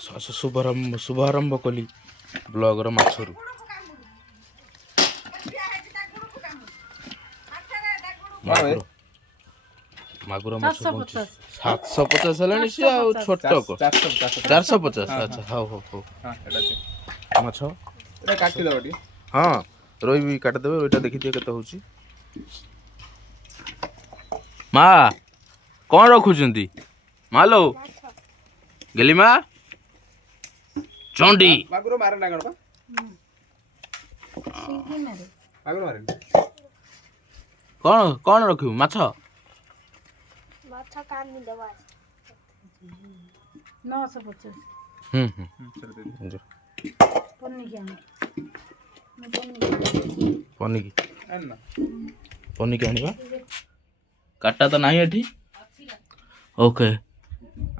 शुभारंभ कली ब्लॉगर माछरू मागुर माछ 750 हेलानी से आ छोट को 450 अच्छा हां हो हो माछ एटा काटी दबटी हां रोई भी काट देबे ओटा देखि दिए केते होची मा कोन रखुचंती मालो गेली मा चंडी मागुर मारे ना गण सिंगी मारे मागुर मारे कौन रखियो माछ माछ कानी दबा 950 पन्नी की आनिबा काटा तो नाही एठी ओके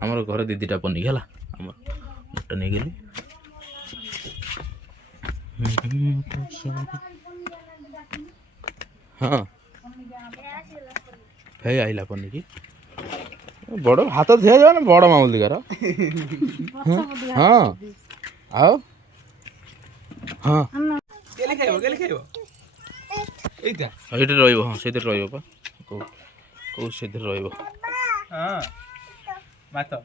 हमर घर दीदीटा पन्नी हला हमर मोटा नहीं गेली हाँ है आइला पन्नी की बड़ हाथ थे जा बड़ मामूल दिगार हाँ आओ हाँ एइटा रहइबो हां सेतिर रहइबो पा को सेतिर रहइबो हां मातो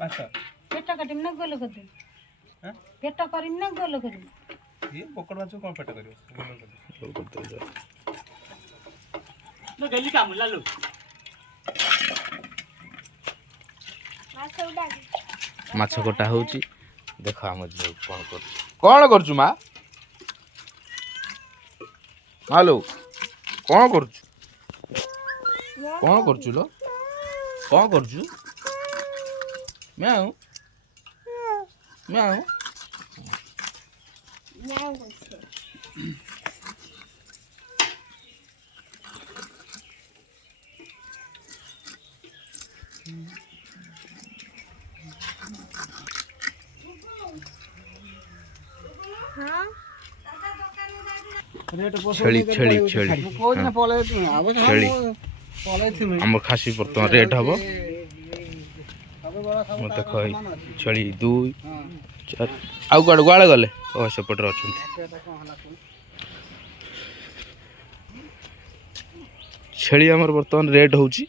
मातो पेटा काटिम ना गोल कर हां पेटा करिम ना गोल कर ये पकड़ माछ कोन पेटा करियो गोल कर दे न गली काम लालू माछ कटा होची देख हम कोन करछु मा हेलो कोन करछु लो कोन करछु म्याऊ म्याऊ म्याऊ हाँ छेली छेली छेली छेली हम खासी बर्तमान रेट हम देख छेली 2 4 आउ गाड़ गाड़े गले ओ सेपटर अच्छा छेली हमर बर्तमान रेट होची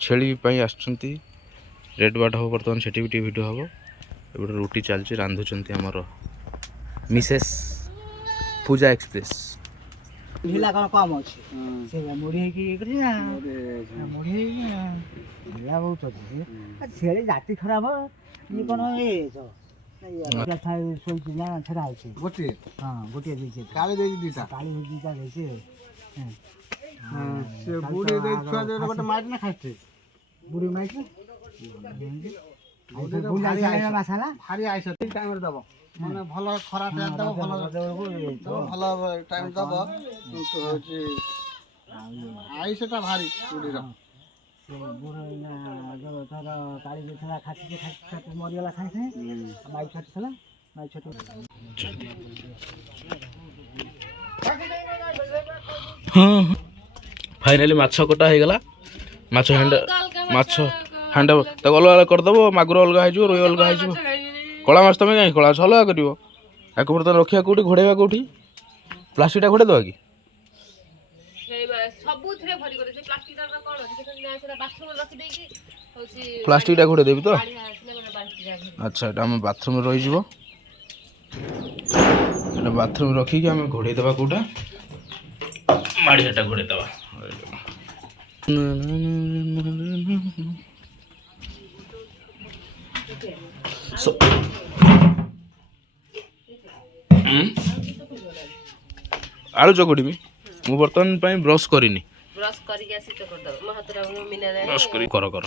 छेली पई आछंती रेट बाट हो बर्तमान सेठी भी वीडियो हबो एबे रोटी चलची रांधुचंती हमर मिसेस पूजा एक्सप्रेस ढिला कौन कम अच्छे से मुड़ी की करी ना मुड़ी ढिला बहुत अच्छे छेली जाति खराब ये कौन ये तो क्या था सोई चिल्ला छड़ा है गोटी हां गोटी दे छे काले दे दीता काली दीता दे छे हां से बूढ़ी दे छुआ दे गोटे मार ना खाते बुढ़ी माइक मसाला भारी आइस टाइम रे दबो माने भलो खरा तेल दबो भलो टाइम दबो तो होची आइसटा भारी बूढ़ी रो जो तार काली जेठला खाती खाती मरियला खाई खाई माइक खाती छला माइक छोट हां फाइनली माछ कटा हे गला माछ हांड तक अलग कर दबो मागुर अलग है जो रोई अलग है जो कला माछ तमे काई कला अलग करिवो एक बर्तन रखिया कोठी घोड़ेबा कोठी प्लास्टिकटा घोड़े दवा की सबुथरे भरी करे प्लास्टिकटा कोन सेटा बाथरूम रखि देई की होची प्लास्टिकटा घोड़े देबी तो अच्छा एटा हम बाथरूम रहि जिवो एटा बाथरूम रखी के हम घोड़े दबा कोटा माड़ियाटा घोड़े दबा आलू चकड़ी मु बर्तमान पाई ब्रश करिनी ब्रश करी के सिट कर दो महतरा मिना रे ब्रश करी कर कोर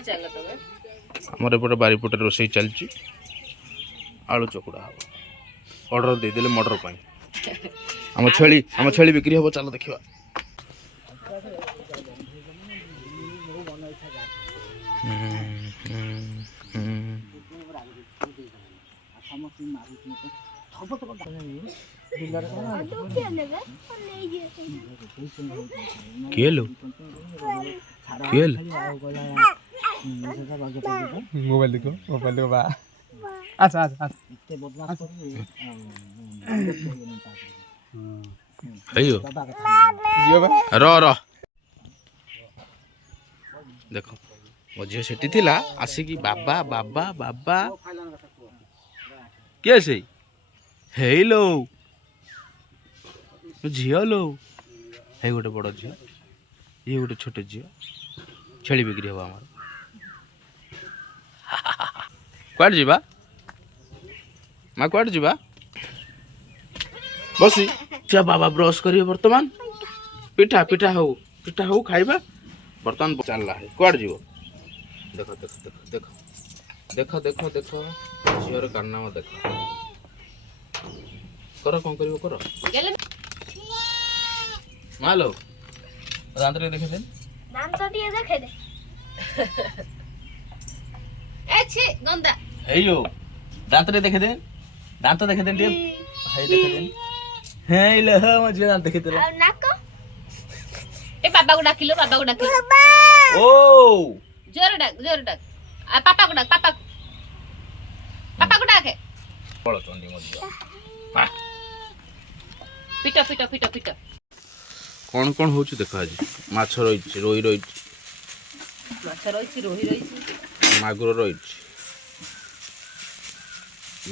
चला तबे हमर एपटे बारी पटे रोसई चलची आलू चकड़ा हो ऑर्डर दे देले मर्डर पाई हम छेली बिक्री हो चलो देखिबा किए लो खेल मोबाइल देखो बा अच्छा अच्छा अच्छा हेयो जियो बा र देख मो झील सेठी थिला आसिकी बाबा बाबा बाबा किए से हेलो झील लो हे गोटे बड़ झील ये गोटे छोटे झील छेली बिक्री हवा आम कुआड जीवा माँ कुआड जीवा बसी चा बाबा ब्रश करिए वर्तमान पिठा पिठा हो खाइबा बर्तमान चलला है कुआड जीवो देख देख देख देख देख देख देख झीवर कारनामा देख कर कौन करियो कर गेले मालो रांतरे देखे दे दांत टिए देखे दे ए छी गंदा हेयो दांतरे देखे दे दांत देखे दे टे हाय देखे दे हे ले ह मजे दांत देखे दे और नाको ए बाबा को डाकिलो ओ जोर डाक आ पापा को डाक पापा को डाके बड़ चंडी मजे पिटो पिटो पिटो पिटो कौन कौन होची देखा आज माछ रही रोई माछ रही रोही मागुर रही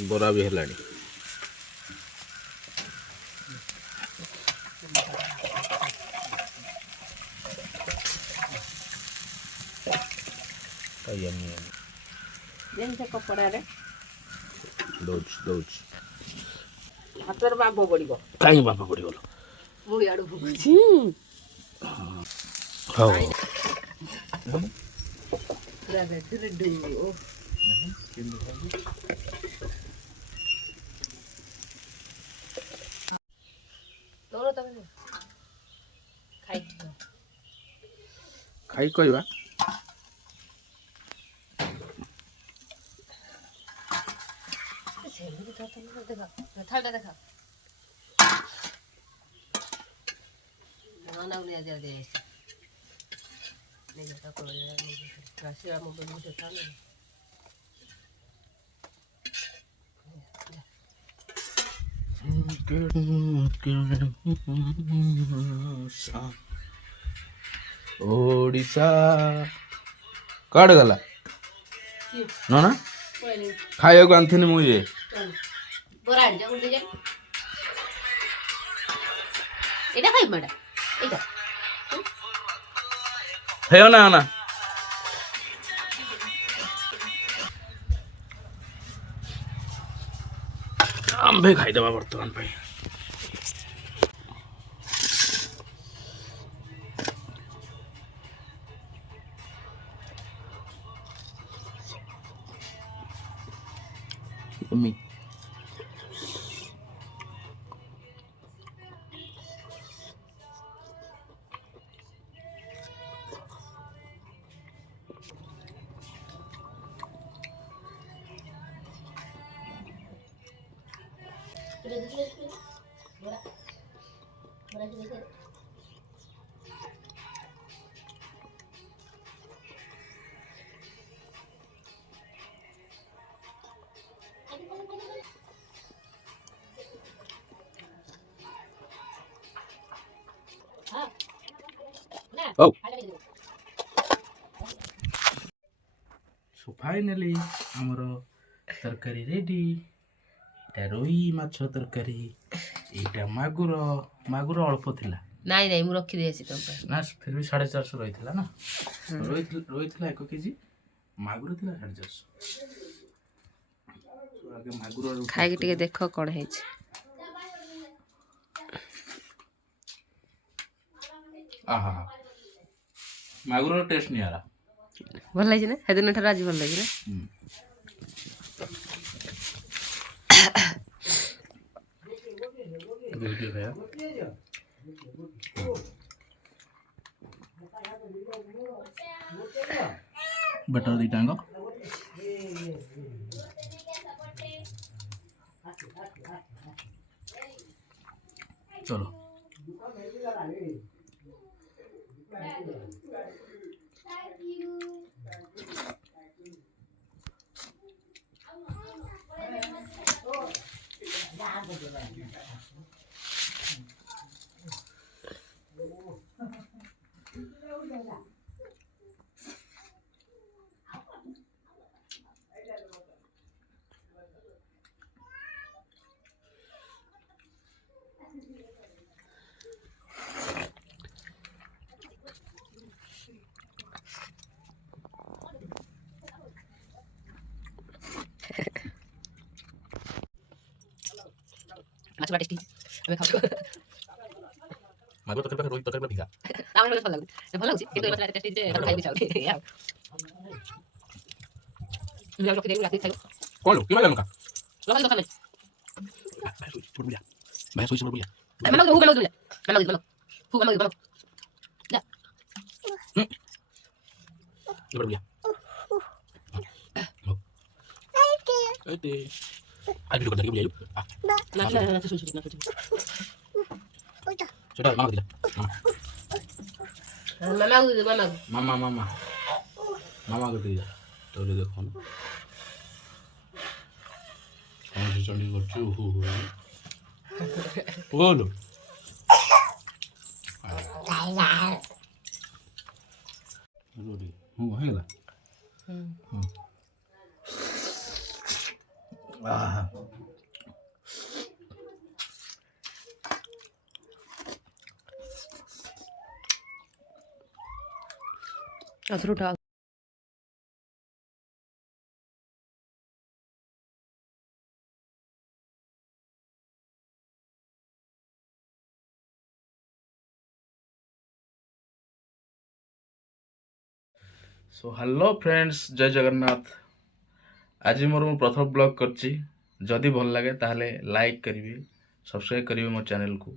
बरा भी हेलानी ଯେମିତି କପଡ଼ାରେ ଦଉଛି ହାତରେ ବାମ୍ପ ପଡ଼ିବ କାହିଁ ବାପା ପଡ଼ିଗଲ ମୁଁ ଇଆଡ଼ୁ ଭୋଗୁଛି ହଉ ପୁରା ବେଶୀରେ ଡୁବୁ ତୋର ତମେ ଖାଇ କହିବା ସେମିତି ଦେଖ ଥାଳଟା ଦେଖ ନାଉ ନିଆ ଦିଆ ଦିଆ ନିଜେ ତାକୁ ଆସିବା ମୋ ବେଳକୁ ସେଟା ନା ओडिशा कट गला ना ना खाइବାକୁ ଆଣିଥିଲି ମୁଁ ଇଏ ବରା ଆଣିଛ ଗୋଟେ ଯାଇ ଏଇଟା ଖାଇବ ଏଇଟା ଏଇଟା ହେୟ ନା ନା ଆମ୍ଭେ ଖାଇଦେବା ବର୍ତ୍ତମାନ ପାଇଁ Me. Oh. So finally ଆମର ତରକାରୀ ରେଡି ଏଇଟା ରୋହି ମାଛ ତରକାରୀ ଏଇଟା ମାଗୁର ଅଳ୍ପ ଥିଲା ନାଇଁ ନାଇଁ ମୁଁ ରଖିଦେଇଛି ତମ ପାଇଁ ନା ଫିର ବି 450 ରହିଥିଲା ନା ରହିଥିଲା 1 କେଜି ମାଗୁର ଥିଲା 450 ଆଗେ ମାଗୁର ଖାଇକି ଟିକେ ଦେଖ କ'ଣ ହେଇଛି ଆହା ମାଗୁରର ଟେଷ୍ଟ ନିଆରା ଭଲ ଲାଗିଛି ନା ସେଦିନ ଠାରୁ ଆଜି ଭଲ ଲାଗିଲା ଭିଡ଼ିଓ ଖାଇବା ବେଟର ଦୁଇଟାଙ୍କ ଚलो ମାଛ ପୁରା ଟେଷ୍ଟି ଆମେ ଖାଉଛୁ ମାଗୁର ତରକାରୀ ପାଖରେ ରୋହି ତରକାରୀ ପୁରା ଫିକା। ଆମର ଭଲ ଲାଗୁଛି ଭଲ ଲାଗୁଛି କିନ୍ତୁ ଏ ମାଛଟା ଟେଷ୍ଟି ଯେ ତାକୁ ଖାଇବାକୁ ଇଚ୍ଛା ହଉନି ଏଇଆ ଆଉ ରଖିଦେବି ରାତି ଖାଇବୁ କ'ଣ ଲୋ କିଏ ଲଙ୍କା ଲଙ୍କା ଦୋକାନ ଭାଇ ଶୋଇଛି ବୁଲିଆ ମାମା ହୁ ମାମା ଦୁଲା ମାମା ହୁ ମାମା ଯା এবার বুলিয়া এইতে আর ভিডিও করতে কি বুলিয়া না না না শুন শুন না শুন সেটা মামা দিলা মামা মামা করে দিয়া তাহলে দেখো না আমি চন্ডি করছি হু হু বলো রোডি হয়ে গেল আহা अथरुटा सो हेलो फ्रेंड्स जय जगन्नाथ आज मोर प्रथम ब्लॉग करछि जदि भल लगे ताहले लाइक करिवे सब्सक्राइब करिवे मोर चैनल को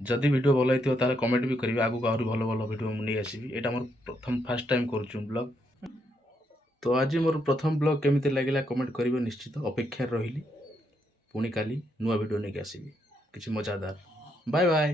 जदि वीडियो भल होइतियो ताहले कमेंट भी करिवे आगु आहुरी भल भल वीडियो मु नै आसीबी एटा मोर प्रथम फर्स्ट टाइम करछु ब्लॉग तो आज मोर प्रथम ब्लॉग केमिति लागिला कमेंट करिवे निश्चित अपेक्षा रहिली पुणी काली नुआ वीडियो नै आसीबी किछि मजादार बाय बाय।